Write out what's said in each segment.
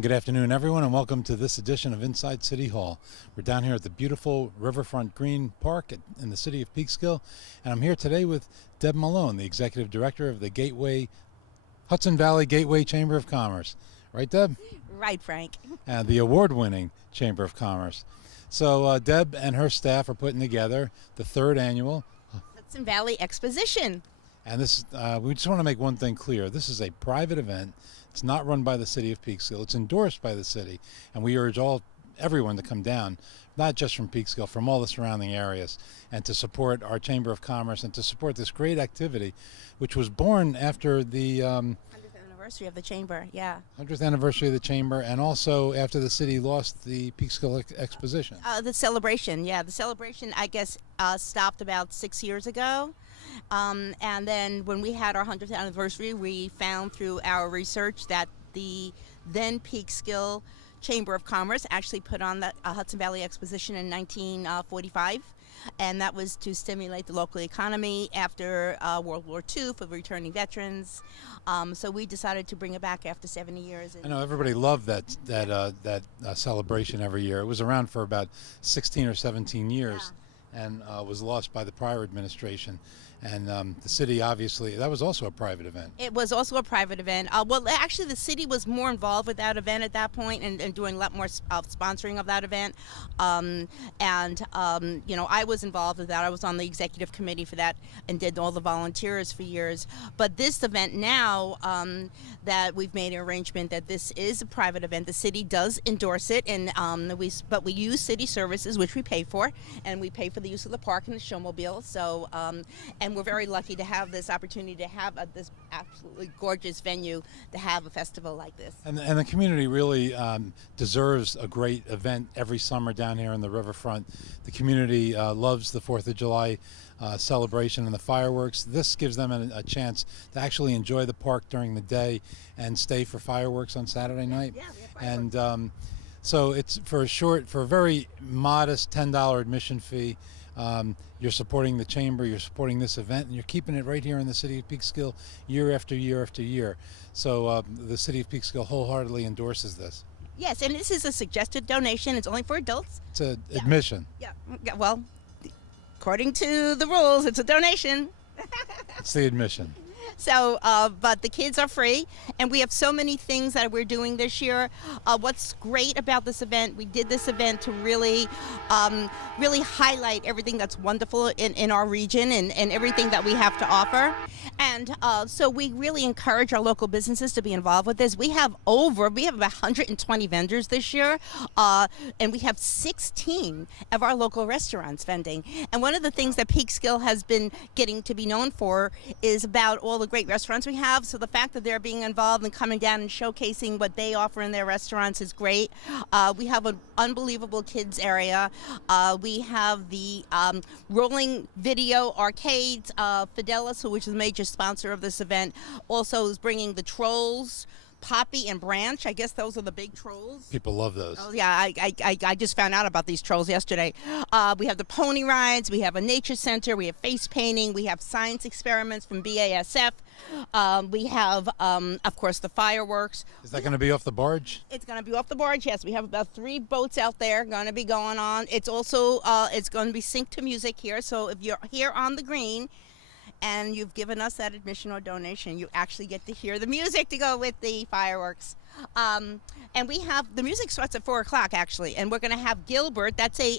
Good afternoon, everyone, and welcome to this edition of Inside City Hall. We're down here at the beautiful Riverfront Green Park in the city of Peekskill, and I'm here today with Deb Malone, the Executive Director of the Hudson Valley Gateway Chamber of Commerce. Right, Deb? Right, Frank. And the award-winning Chamber of Commerce. So Deb and her staff are putting together the third annual Hudson Valley Exposition. And this, we just want to make one thing clear. This is a private event. It's not run by the city of Peekskill. It's endorsed by the city, and we urge everyone to come down, not just from Peekskill, from all the surrounding areas, and to support our Chamber of Commerce and to support this great activity, which was born after the 100th anniversary of the Chamber, yeah. 100th anniversary of the Chamber, and also after the city lost the Peekskill Exposition. The celebration, yeah. The celebration, I guess, stopped about 6 years ago. And then when we had our 100th anniversary, we found through our research that the then Peekskill Chamber of Commerce actually put on the Hudson Valley Exposition in 1945. And that was to stimulate the local economy after World War II for returning veterans. So we decided to bring it back after 70 years. I know everybody loved that celebration every year. It was around for about 16 or 17 years, yeah. And was lost by the prior administration. And the city, obviously, that was also a private event. It was also a private event. Well, actually, the city was more involved with that event at that point and doing a lot more sponsoring of that event. You know, I was involved with that. I was on the executive committee for that and did all the volunteers for years. But this event now, that we've made an arrangement that this is a private event. The city does endorse it, and but we use city services, which we pay for, and we pay for the use of the park and the showmobile. So, and we're very lucky to have this opportunity to have this absolutely gorgeous venue to have a festival like this. And the community really deserves a great event every summer down here in the riverfront. The community loves the 4th of July celebration and the fireworks. This gives them a chance to actually enjoy the park during the day and stay for fireworks on Saturday night. Yeah, we have fireworks. And so it's for a very modest $10 admission fee. You're supporting the chamber, you're supporting this event, and you're keeping it right here in the city of Peekskill year after year after year. So the city of Peekskill wholeheartedly endorses this. Yes, and this is a suggested donation. It's only for adults. It's an admission. Yeah, well, according to the rules, it's a donation. It's the admission. So, but the kids are free, and we have so many things that we're doing this year. What's great about this event, we did this event to really highlight everything that's wonderful in our region and everything that we have to offer. And so we really encourage our local businesses to be involved with this. We have about 120 vendors this year, and we have 16 of our local restaurants vending. And one of the things that Peekskill has been getting to be known for is about all the great restaurants we have. So the fact that they're being involved and coming down and showcasing what they offer in their restaurants is great. We have an unbelievable kids area. We have the rolling video arcades. Fidelis, which is a major sponsor of this event, also is bringing the Trolls, Poppy and Branch. I guess those are the big trolls. People love those. Oh yeah, I just found out about these trolls yesterday. We have the pony rides, we have a nature center, we have face painting, we have science experiments from BASF. We have, of course, the fireworks. Is that going to be off the barge? It's going to be off the barge, yes. We have about 3 boats out there going to be going on. It's also, it's going to be synced to music here. So if you're here on the green and you've given us that admission or donation, you actually get to hear the music to go with the fireworks. And we have, the music starts at 4 o'clock actually, and we're going to have Gilbert. That's a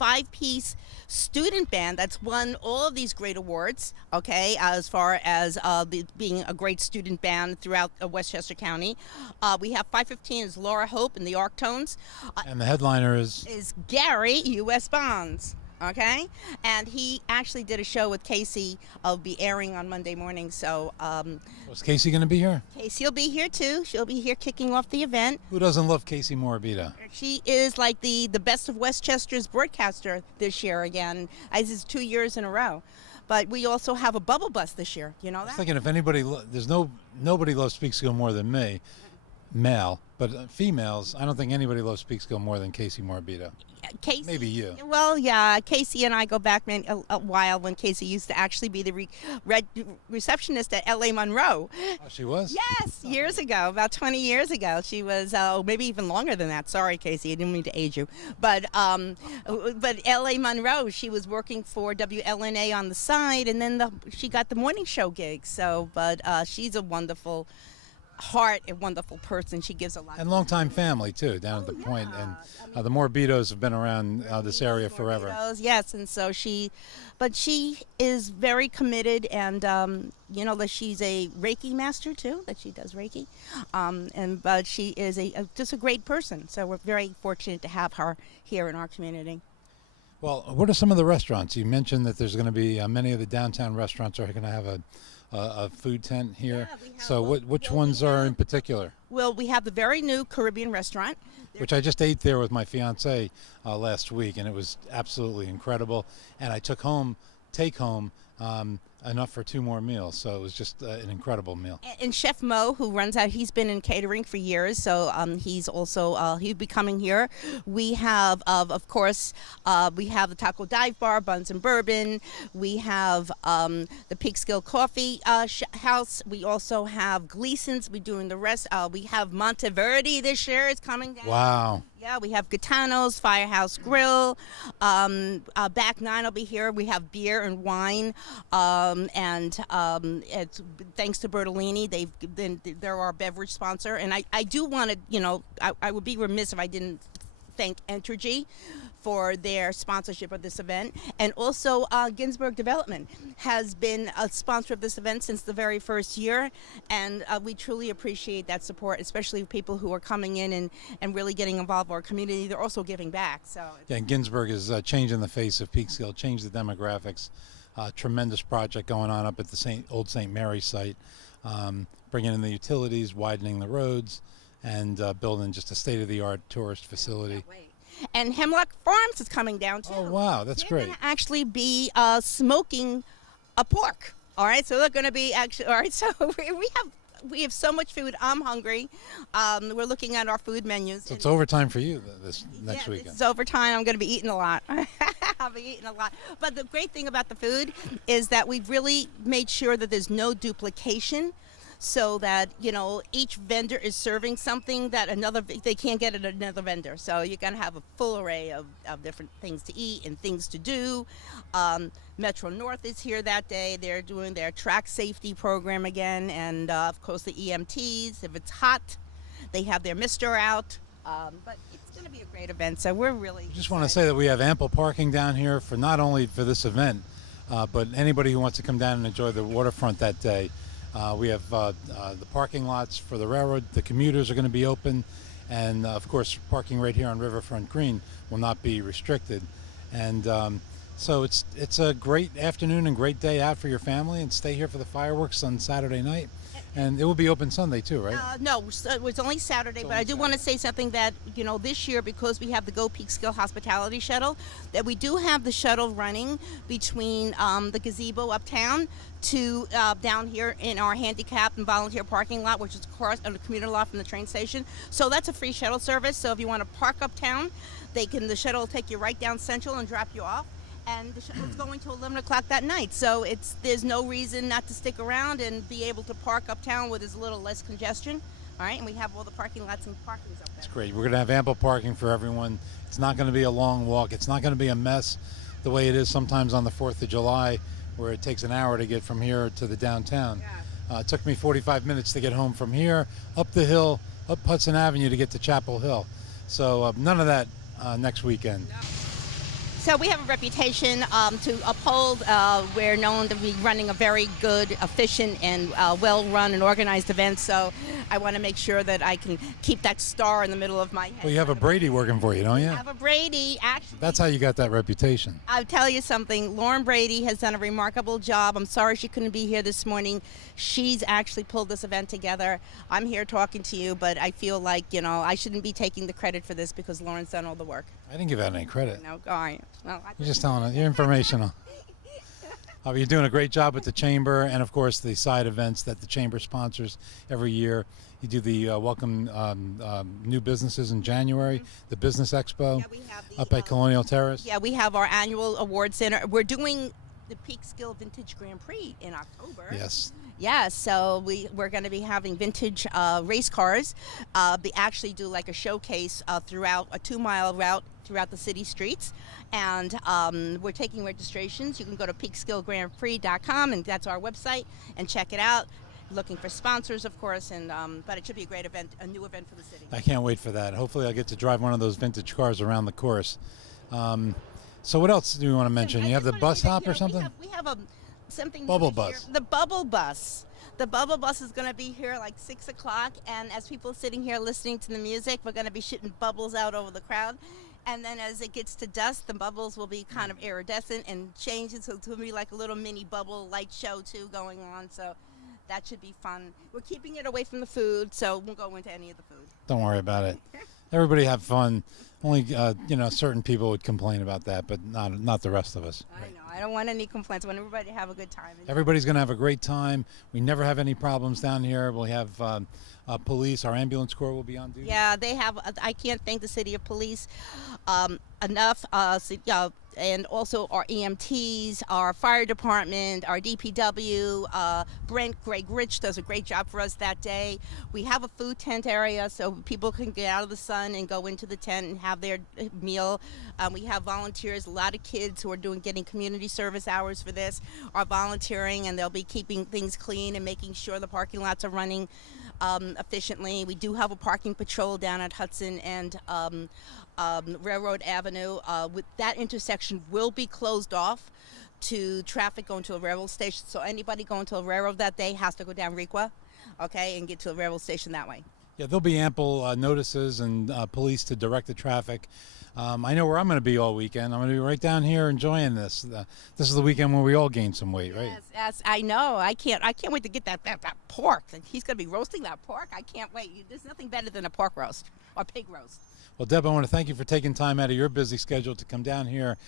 5-piece student band that's won all of these great awards, okay, as far as being a great student band throughout Westchester County. We have 5:15 is Laura Hope and the Arctones. And the headliner is Gary U.S. Bonds. Okay, and he actually did a show with Casey. I'll be airing on Monday morning. So, was Casey going to be here? Casey will be here too. She'll be here kicking off the event. Who doesn't love Casey Morabito? She is like the best of Westchester's broadcaster this year again. This is 2 years in a row. But we also have a bubble bus this year. You know that? I was thinking if anybody, nobody loves Peekskill more than me, male, but females. I don't think anybody loves Peekskill more than Casey Morabito. Casey. Maybe you. Well, yeah, Casey and I go back a while when Casey used to actually be the receptionist at L.A. Monroe. Oh, she was? Yes, years ago, about 20 years ago. She was, maybe even longer than that. Sorry, Casey, I didn't mean to age you. But L.A. Monroe, she was working for WLNA on the side, and then she got the morning show gig. So, but she's a wonderful heart, a wonderful person. She gives a lot. And longtime family, too, down at the Point. And the Morbidos have been around this area forever. Morbidos, yes, and so she is very committed, and that she's a Reiki master too. That she does Reiki, but she is just a great person. So we're very fortunate to have her here in our community. Well, what are some of the restaurants? You mentioned that there's going to be many of the downtown restaurants are going to have a food tent here. Yeah, we have So which ones are in particular? Well, we have the very new Caribbean restaurant. Which I just ate there with my fiance last week, and it was absolutely incredible. And I took take home enough for 2 more meals, so it was just an incredible meal. And Chef Mo, who runs out, he's been in catering for years, so he's also he'll be coming here. We have, of course, we have the Taco Dive Bar, Buns and Bourbon. We have the Peekskill Coffee House. We also have Gleason's. We're doing the rest. We have Monteverde this year. It's coming down. Wow. Yeah, we have Gitano's, Firehouse Grill. Back 9 will be here. We have beer and wine. It's thanks to Bertolini. They're our beverage sponsor. And I do want to, I would be remiss if I didn't thank Entergy for their sponsorship of this event. And also Ginsberg Development has been a sponsor of this event since the very first year. And we truly appreciate that support, especially people who are coming in and really getting involved with our community. They're also giving back. So yeah, and Ginsberg is changing the face of Peekskill, changed the demographics. Tremendous project going on up at the old St. Mary's site, bringing in the utilities, widening the roads, and building just a state-of-the-art tourist facility. And Hemlock Farms is coming down too. Oh wow, that's great. They're going to actually be smoking a pork. All right, so they're going to be actually. All right, so we have so much food. I'm hungry. We're looking at our food menus. So it's overtime for you this next weekend. It's overtime. I'm going to be eating a lot. I'll be eating a lot. But the great thing about the food is that we've really made sure that there's no duplication, so that each vendor is serving something that they can't get at another vendor. So you're going to have a full array of different things to eat and things to do. Metro North is here that day. They're doing their track safety program again, and of course the EMTs. If it's hot, they have their mister out. But it's going to be a great event, so we're really Just want to say that we have ample parking down here for not only for this event, but anybody who wants to come down and enjoy the waterfront that day. We have the parking lots for the railroad. The commuters are going to be open, and of course parking right here on Riverfront Green will not be restricted. And so it's a great afternoon and great day out for your family, and stay here for the fireworks on Saturday night. And it will be open Sunday too, right? No, it was only Saturday, but I do want to say something that, this year, because we have the Go Peekskill Hospitality Shuttle, that we do have the shuttle running between the gazebo uptown to down here in our handicap and volunteer parking lot, which is across on the commuter lot from the train station. So that's a free shuttle service. So if you want to park uptown, the shuttle will take you right down Central and drop you off. And the shuttle's going to 11 o'clock that night, so there's no reason not to stick around and be able to park uptown where there's a little less congestion. All right, and we have all the parking lots and parkings up there. That's great. We're going to have ample parking for everyone. It's not going to be a long walk. It's not going to be a mess the way it is sometimes on the 4th of July, where it takes an hour to get from here to the downtown. Yeah. It took me 45 minutes to get home from here, up the hill, up Hudson Avenue to get to Chapel Hill. So none of that next weekend. No. So we have a reputation to uphold. We're known to be running a very good, efficient, and well-run and organized event. So I want to make sure that I can keep that star in the middle of my head. Well, you have a Brady working for you, don't you? I have a Brady, actually. That's how you got that reputation. I'll tell you something. Lauren Brady has done a remarkable job. I'm sorry she couldn't be here this morning. She's actually pulled this event together. I'm here talking to you, but I feel like, I shouldn't be taking the credit for this because Lauren's done all the work. I didn't give out any credit. No, all right. Well, You're just telling us. You're informational. You're doing a great job with the chamber, and of course the side events that the chamber sponsors every year. You do the welcome new businesses in January, the Business Expo Yeah, we have the up at Colonial Terrace. yeah, we have our annual award center. We're doing the Peekskill Vintage Grand Prix in October. Yes. Yeah, so we're going to be having vintage race cars. We actually do like a showcase throughout a 2-mile route throughout the city streets, and we're taking registrations. You can go to peekskillgrandprix.com, and that's our website, and check it out. Looking for sponsors, of course, and but it should be a great event, a new event for the city. I can't wait for that. Hopefully I'll get to drive one of those vintage cars around the course. So what else do you want to mention? You have the bus hop or something? We have something new Bubble this year. bus. The bubble bus. The bubble bus is going to be here like 6 o'clock, and as people sitting here listening to the music, we're going to be shooting bubbles out over the crowd. And then as it gets to dusk, the bubbles will be kind of iridescent and change it, so it's going to be like a little mini bubble light show too going on. So that should be fun. We're keeping it away from the food, so we won't go into any of the food. Don't worry about it. Everybody have fun. Only certain people would complain about that, but not the rest of us. I know. I don't want any complaints. I want everybody to have a good time. Everybody's going to have a great time. We never have any problems down here. We'll have police. Our ambulance corps will be on duty. Yeah, they have. I can't thank the city of police enough. And also our EMTs, our fire department, our DPW. Brent Greg Rich does a great job for us that day. We have a food tent area so people can get out of the sun and go into the tent and have their meal. We have volunteers. A lot of kids who are getting community service hours for this are volunteering, and they'll be keeping things clean and making sure the parking lots are running efficiently. We do have a parking patrol down at Hudson and Railroad Avenue. With that intersection will be closed off to traffic going to a railroad station. So anybody going to a railroad that day has to go down Requa, okay, and get to a railroad station that way. Yeah, there'll be ample notices and police to direct the traffic. I know where I'm going to be all weekend. I'm going to be right down here enjoying this. This is the weekend where we all gain some weight, right? Yes, I know. I can't wait to get that pork. He's going to be roasting that pork. I can't wait. There's nothing better than a pork roast or pig roast. Well, Deb, I want to thank you for taking time out of your busy schedule to come down here,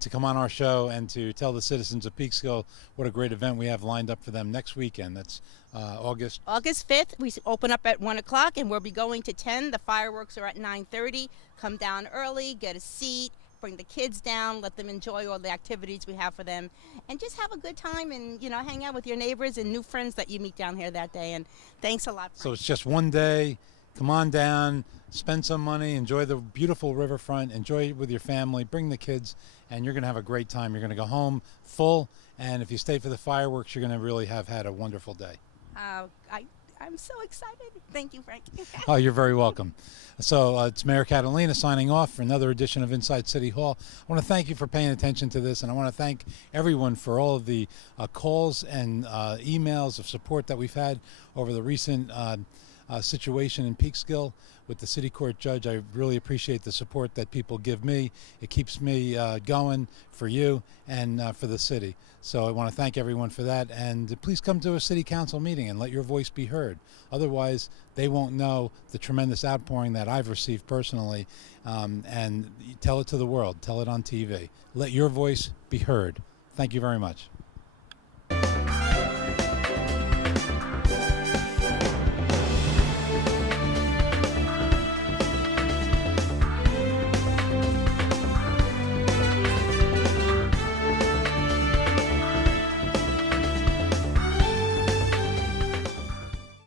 to come on our show and to tell the citizens of Peekskill what a great event we have lined up for them next weekend. That's August 5th. We open up at 1 o'clock, and we'll be going to 10. The fireworks are at 9:30. Come down early, get a seat, bring the kids down, let them enjoy all the activities we have for them, and just have a good time and, hang out with your neighbors and new friends that you meet down here that day. And thanks a lot. So it's just one day. Come on down, spend some money, enjoy the beautiful riverfront, enjoy it with your family, bring the kids, and you're going to have a great time. You're going to go home full, and if you stay for the fireworks, you're going to really have had a wonderful day. I'm so excited. Thank you, Frank. Oh, you're very welcome. So it's Mayor Catalina signing off for another edition of Inside City Hall. I want to thank you for paying attention to this, and I want to thank everyone for all of the calls and emails of support that we've had over the recent situation in Peekskill with the city court judge. I really appreciate the support that people give me. It keeps me going for you and for the city. So I want to thank everyone for that, and please come to a city council meeting and let your voice be heard. Otherwise, they won't know the tremendous outpouring that I've received personally, and tell it to the world. Tell it on TV. Let your voice be heard. Thank you very much.